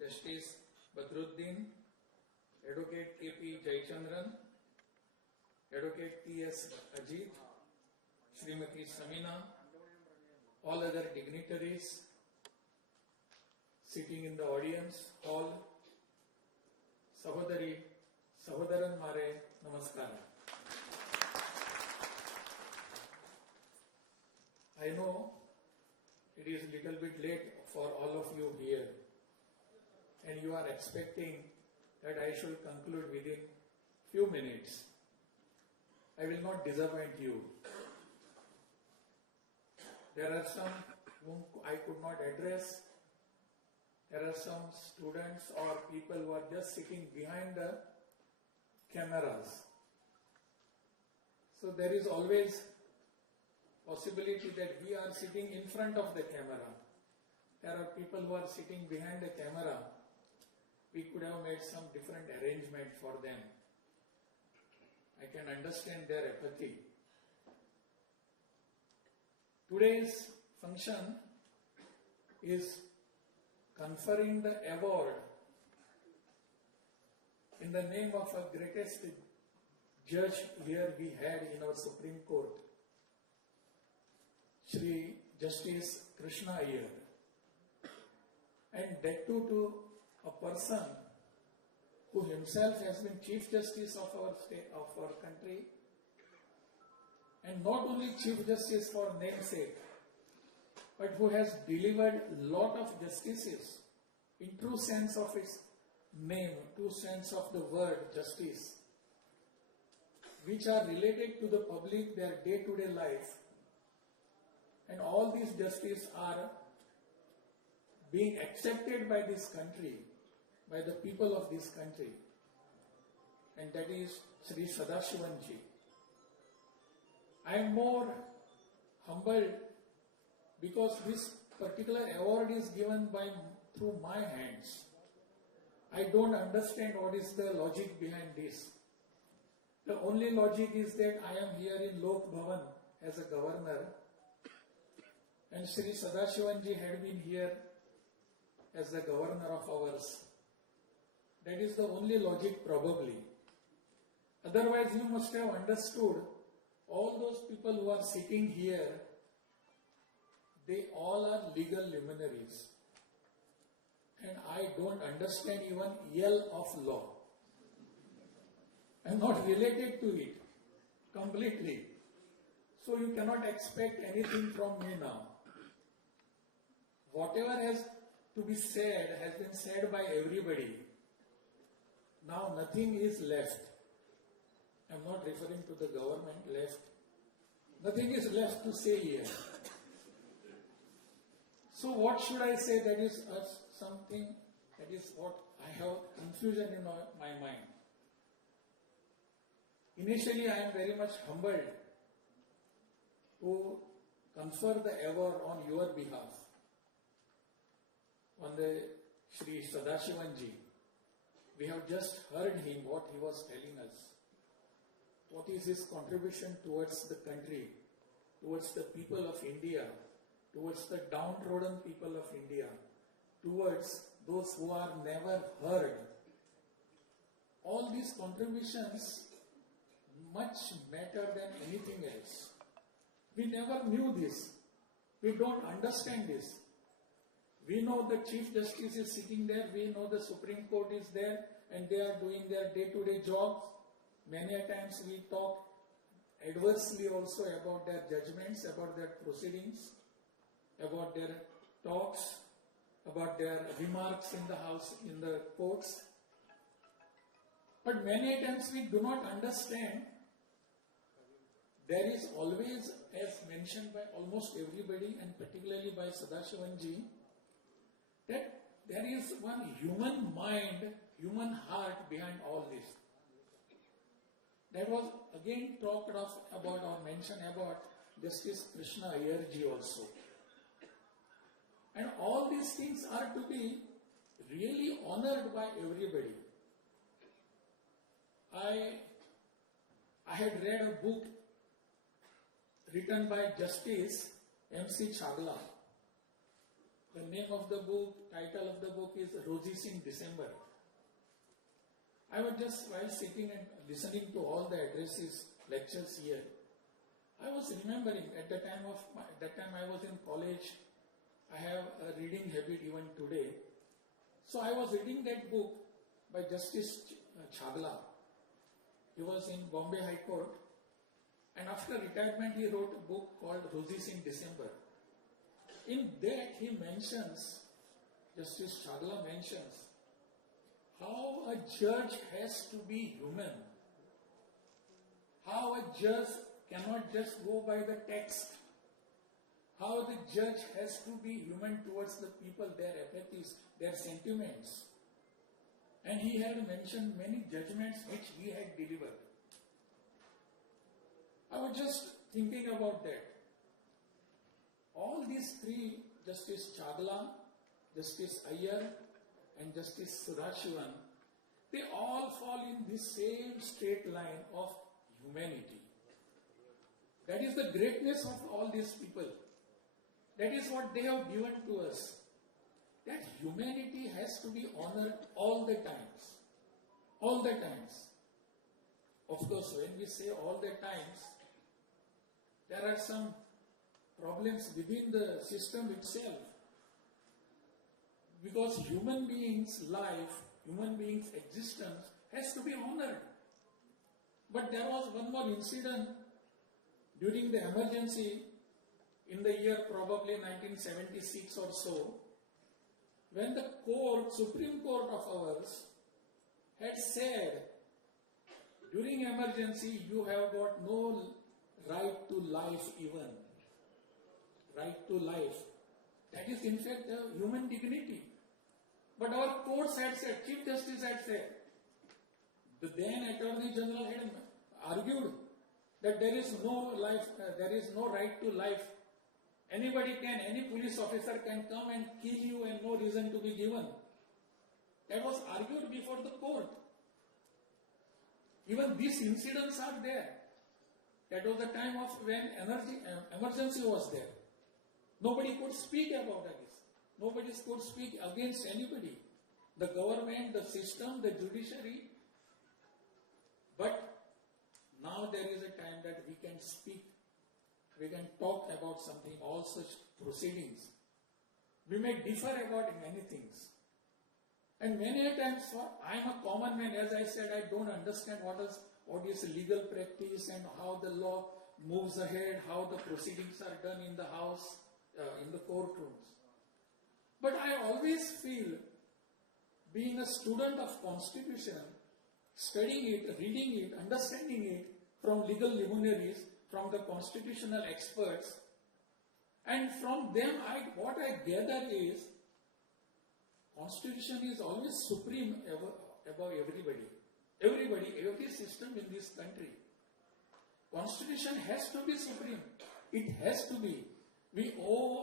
Justice Badruddin, Advocate K.P. Jayachandran, Advocate T.S. Ajit, Srimati Samina, all other dignitaries sitting in the audience hall, Sahodari, Sahodaran Mare, Namaskara. I know it is a little bit late for all of you here, and you are expecting that I should conclude within few minutes. I will not disappoint you. There are some whom I could not address. There are some students or people who are just sitting behind the cameras. So there is always possibility that we are sitting in front of the camera. There are people who are sitting behind the camera. We could have made some different arrangement for them. I can understand their apathy. Today's function is conferring the award in the name of our greatest judge here we had in our Supreme Court, Shri Justice Krishna Iyer, and that too to a person who himself has been Chief Justice of our state, of our country, and not only Chief Justice for namesake, but who has delivered lot of justices in true sense of its name, true sense of the word justice, which are related to the public, their day-to-day life. And all these justices are being accepted by this country, by the people of this country. And that is Sri Sadashivanji. I am more humbled because this particular award is given through my hands. I don't understand what is the logic behind this. The only logic is that I am here in Lok Bhavan as a governor, and Sri Sadashivanji had been here as the governor of ours. That is the only logic probably. Otherwise you must have understood all those people who are sitting here, they all are legal luminaries. And I don't understand even L of law. I am not related to it completely. So you cannot expect anything from me now. Whatever has to be said has been said by everybody. Now nothing is left. I am not referring to the government left. Nothing is left to say here. So what should I say? That is something, that is what I have confusion in my mind. Initially I am very much humbled to confer the award on your behalf, on the Shri Sadashivanji. We have just heard him, what he was telling us. What is his contribution towards the country, towards the people of India, towards the downtrodden people of India, towards those who are never heard. All these contributions much matter than anything else. We never knew this. We don't understand this. We know the Chief Justice is sitting there, we know the Supreme Court is there, and they are doing their day-to-day jobs. Many a times we talk adversely also about their judgments, about their proceedings, about their talks, about their remarks in the house, in the courts. But many a times we do not understand. There is always, as mentioned by almost everybody and particularly by Sadashivanji, that there is one human mind, human heart behind all this. That was again talked of about or mentioned about Justice Krishna Iyerji also. And all these things are to be really honored by everybody. I had read a book written by Justice M.C. Chagla. The name of the book, title of the book is Roses in December. I was just while sitting and listening to all the addresses, lectures here, I was remembering at the time I was in college. I have a reading habit even today. So I was reading that book by Justice Chagla. He was in Bombay High Court, and after retirement he wrote a book called Roses in December. In that he mentions, Justice Chagla mentions, how a judge has to be human. How a judge cannot just go by the text. How the judge has to be human towards the people, their apathies, their sentiments. And he had mentioned many judgments which he had delivered. I was just thinking about that. All these three, Justice Chagla, Justice Iyer, and Justice Surashivan, they all fall in this same straight line of humanity. That is the greatness of all these people. That is what they have given to us. That humanity has to be honored all the times. All the times. Of course, when we say all the times, there are some problems within the system itself. Because human beings' life, human beings' existence has to be honored. But there was one more incident during the emergency in the year probably 1976 or so, when the court, Supreme Court of ours, had said, during emergency you have got no right to life even. Right to life. That is in fact a human dignity. But our courts had said, Chief Justice had said, the then Attorney General had argued that there is no life, there is no right to life. Anybody can, any police officer can come and kill you and no reason to be given. That was argued before the court. Even these incidents are there. That was the time of when emergency was there. Nobody could speak about this. Nobody could speak against anybody. The government, the system, the judiciary. But now there is a time that we can speak. We can talk about something, all such proceedings. We may differ about many things. And many a times, I am a common man, as I said, I don't understand what is legal practice and how the law moves ahead, how the proceedings are done in the house, in the courtrooms. But I always feel, being a student of Constitution, studying it, reading it, understanding it from legal luminaries, from the constitutional experts, and from them what I gather is, Constitution is always supreme above everybody. Everybody, every system in this country. Constitution has to be supreme. It has to be. We all